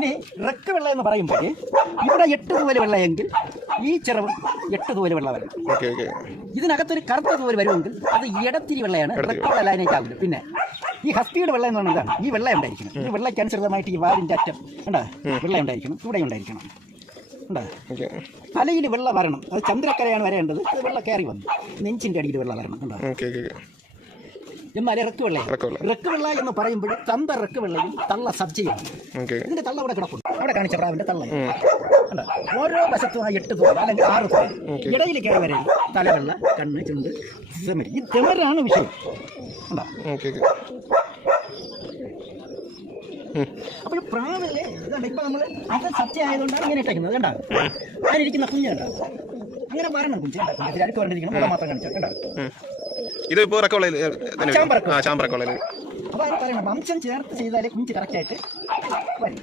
ഇനി റെക്ക് വെള്ള എന്ന് പറയുമ്പോൾ ഇവിടെ 8 തൂവല് വെള്ളയെങ്കിൽ ഈ ചിറവ് 8 തൂവല് വെള്ള വരണം. ഇതിനകത്തൊരു കറുത്ത തൂവല് വരുമെങ്കിൽ അത് ഇടത്തിരി വെള്ളയാണ്, റെക്ക് വെള്ള ലൈനേറ്റ് ആവില്ല. പിന്നെ ഈ ഹസ്കിയുടെ വെള്ളം എന്ന് പറഞ്ഞാൽ ഇതാണ്, ഈ വെള്ളം ഉണ്ടായിരിക്കണം. ഈ വെള്ളയ്ക്കനുസൃതമായിട്ട് ഈ വാരിൻ്റെ അറ്റം ഉണ്ടാ വെള്ളം ഉണ്ടായിരിക്കണം, ഇവിടെ ഉണ്ടായിരിക്കണം. ഉണ്ടാ തലയിൽ വെള്ളം വരണം, അത് ചന്ദ്രക്കരയാണ് വരേണ്ടത്. അത് വെള്ളം കയറി വന്നു നെഞ്ചിൻ്റെ അടിയിൽ വെള്ളം വരണം. ഉണ്ടാ എന്നാലേ റെക്ക് വെള്ള. റെക്ക് വെള്ള എന്ന് പറയുമ്പോൾ തന്ത റെക്ക് വെള്ളയും തള്ള സബ്ജയാണ്. ഇതിന്റെ തള്ള ഇവിടെ കിടപ്പുണ്ട്, അവിടെ കാണിച്ച പ്രാവിന്റെ തള്ള. ഓരോ വശത്തും 8 തൂവൽ അല്ലെങ്കിൽ 6 തൂവൽ ഇടയിൽ കയറി വരെ തലവെള്ള, കണ്ണ്, ചുണ്ട്, തെമര്. ഈ തെമരാണ് വിഷയം. ഉണ്ടാ അപ്പോൾ പ്രാവല്ലേ ഇതുണ്ട്. ഇപ്പൊ നമ്മള് അത് സത്യ ആയതുകൊണ്ടാണ് ഇങ്ങനെ ഇട്ടേക്കുന്നത്. കണ്ടാ അതിലിരിക്കുന്ന കുഞ്ഞുണ്ടാ അങ്ങനെ പറയണം. കുഞ്ഞ് അടുത്ത് പറഞ്ഞിരിക്കണം, ഇവിടെ മാത്രം കാണിച്ചാൽ കണ്ടാ. ഇതിപ്പോ അപ്പൊ അത് പറയണം, വംശം ചേർത്ത് ചെയ്താലേ കുഞ്ച് കറക്റ്റായിട്ട് വരും.